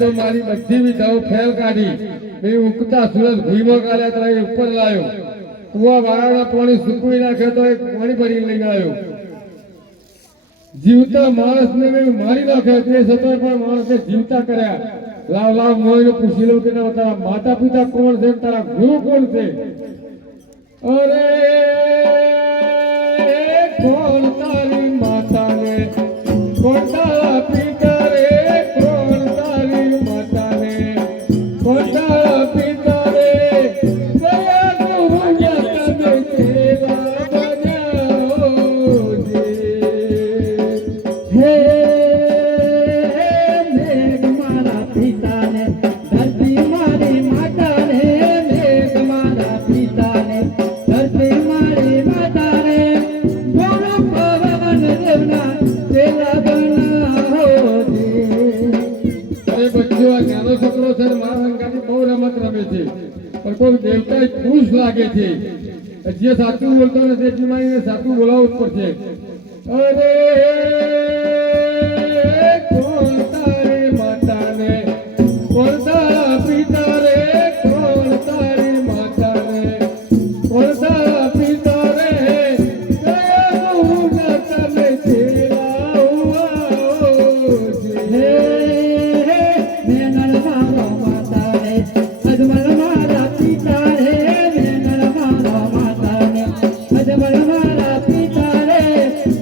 તો મારી બધી વિધાઓ ફેલ કાઢી મેં ઉગતા સૂરજ ભૂઈમાં કાઢ્યા તો એ ઉપર લાવ્યો કુવા વાળાના પાણી સૂકવી નાખ્યો તો એ પાણી ભરી લઈને આવ્યો જીવતા માણસને મેં મારી નાખ્યો તે છતાં પણ માણસને જીવતા કર્યા લાવ લાવ મોઈને પૂછી લઉં કે તારા માતા પિતા કોણ છે તારા ગુરુ કોણ છે અરે કોણ તારી માતા ને કોણ તારા પિતા રે કોણ તારી માતા ને કોણ તારા પિતા રે કયા ગુરુ તમે કેવા બન્યા હે મેઘ મારા પિતાને ધરતી મારી માતાને મેઘ મારા પિતાને ધરતી મારી માતાને ગોળ પવન દેવના તેલા બનાવો અરે બચ્ચો આ નાનો છોકરો છે મારા અંગાની બહુ રમત રમે છે પણ કોઈ દેવતા ખુશ લાગે છે જે સાચું બોલતો નથી એટલી મારીને સાચું બોલાવવું જ પડશે અરે કોણ તારી માતા ને કોણ તારા પિતા રે કોણ તારી માતા ને કોણ તારા પિતા રે કયા ગુરુના તમે ચેલાઓ હે મેનળ મારો માતા રે અજમલ મારા પિતા રે મેનળ મારો માતા રે અજમલ મારા પિતા રે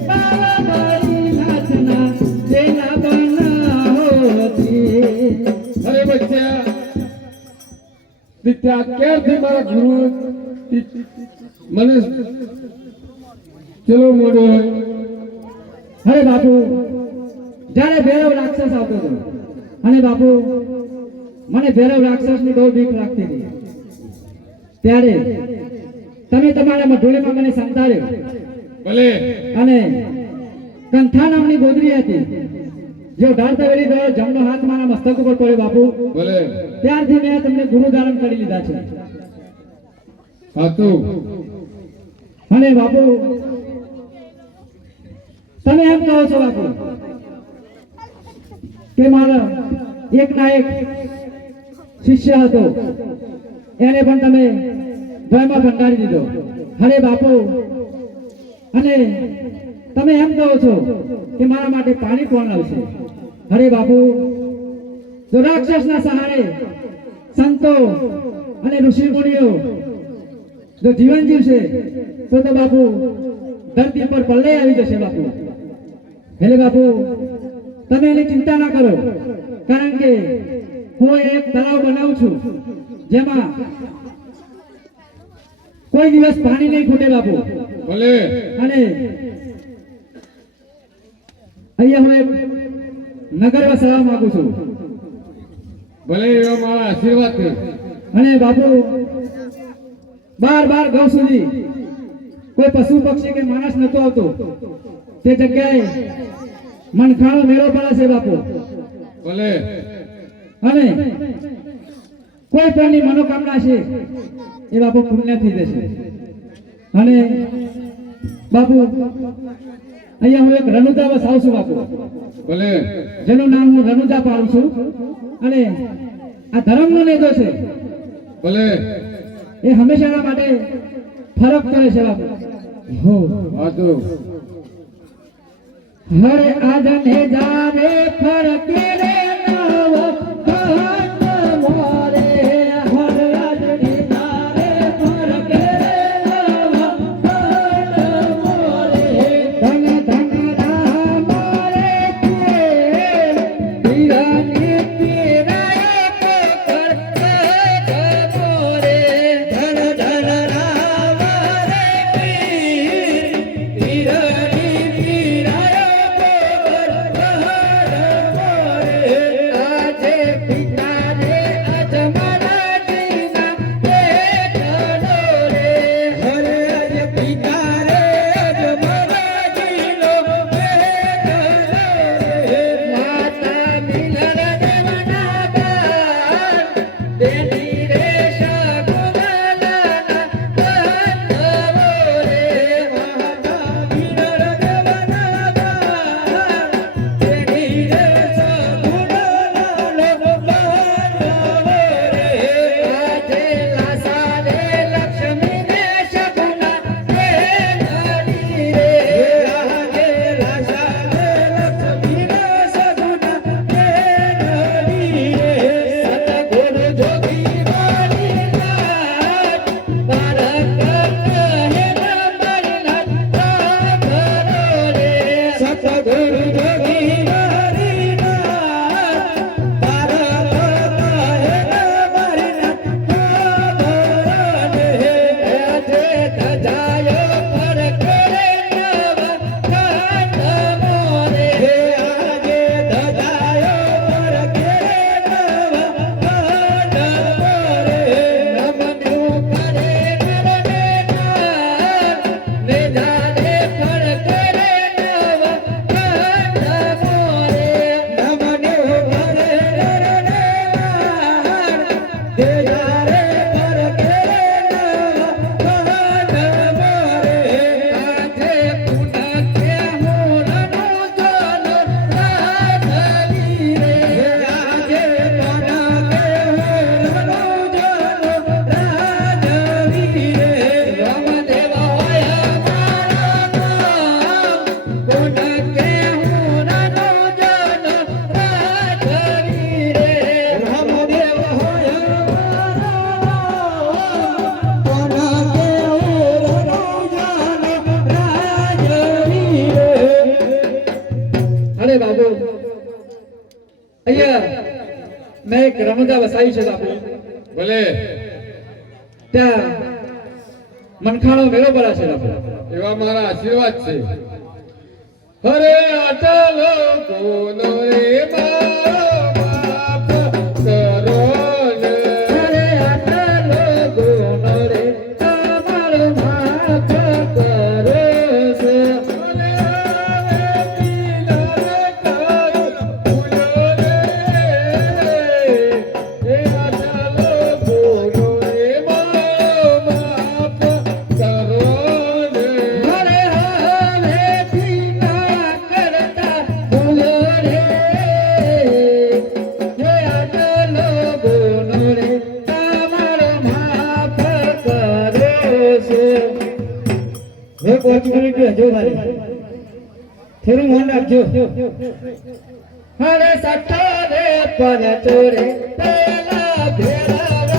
બાબા મારી નાચના તેના બનાવતી અરે બચ્ચા દીકરા ક્યારથી મારા ગુરુ મને ચલો મોડો હોય અરે બાપુ જ્યારે ભૈરવ રાક્ષસ આવતો હતો અને બાપુ મને ભૈરવ રાક્ષસની બહુ બીક લાગતી હતી ત્યારે તમે તમારા મઢોળીમાં મને સંતાડ્યો ભલે અને કંથા નામની ગોદરી હતી જો ઢાળતા વેળી દો જમણો હાથ મારા મસ્તક ઉપર પડ્યો બાપુ ભલે ત્યારથી મેં તમને ગુરુ ધારણ કરી લીધા છે સાચું અને બાપુ તમે એમ કહો છો બાપુ કે મારા એક ના એક શિષ્ય હતો એને પણ તમે ભયમાં ભંડારી દીધો અરે બાપુ અને તમે એમ કહો છો કે મારા માટે પાણી કોણ લાવશે અરે બાપુ જો રાક્ષસના સહારે સંતો અને ઋષિ મુનિઓ જો જીવન જીવશે તો બાપુ ધરતી પર પલ્લે આવી જશે બાપુ એટલે બાપુ તમે એની ચિંતા ના કરો કારણ કે હું એક તળાવ બનાવું છું જેમાં કોઈ દિવસ પાણી નહીં ખૂટે બાપુ ભલે અને અહીંયા હું એક નગર વસાવવા માંગુ છું ભલે એવા મારા આશીર્વાદ છે અને બાપુ 12 ગાંવ સુધી કોઈ પશુ પક્ષી કે માણસ નતો આવતો તે જગ્યાએ મનખાણો મેળો પડે છે બાપુ ભલે અને કોઈ પણની મનોકામના છે એ બાપુ પૂર્ણ થઈ જશે અને બાપુ અહીંયા હું એક રનુજા વસાવું છું બાપુ ભલે જેનું નામ હું રનુજા પાડું છું અને આ ધર્મનો નેજો છે ભલે એ હંમેશાના માટે ફરક કરે છે બાપુ હો સાચું હર આદને જાવે ફરકે રે નવ કહત મોરે હર આદને જાવે ફરકે રે નવ કહત મોરે ધન ધન રામ રે કે તીરને તીરાય પકડ કહત મોરે ધન ધન રામ રે પીર તીરને તીરાય પકડ કહત સતગુરુ જોગી હરિનાથ ભારત કહે મારી નાથ હે ધજાયો પર કરે નવ કાંત મોરે આજે ધજાયો પર કરે નવ કાંત મોરે નમન્યું કરે નરને નાથ ને જાને પર કરે નવ કાંત મોરે નમન્યું કરે નરને નાથ ને જાને પર કરે નવ કાંત મોરે આજે પુનઃ કે મોરનો જોનો રાજવી રે આજે પુનઃ કે મોરનો જોનો રાજવી રે રામદેવ હોય મારા નામ પુનઃ કે મોરનો જોનો રાજવી રે રામદેવ હોય અરે બાબુ અહીંયા મેં એક રમતા વસાવી છે બાપુ ભલે ત્યાં મનખાણો મેળો ભરાશે બાપુ એવા મારા આશીર્વાદ છે. હરે અટલ કોનો રે મારો બાપ કરો ને અરે આટલો ગુનો રે તમારો માફ કરો છે ભલે આવે કિનારે તારું ફૂલો રે એ અટલ કોનો રે મારો બાપ કરો ને અરે હવે પીના કરતા ભૂલો રે હે આટલો ગુનો રે તમારો માફ કરો છે હે 5 મિનિટ હજુ મારી થોડું મન રાખજો હરે સઠ્ઠો રે પણ ચોરે પેલા ભેળા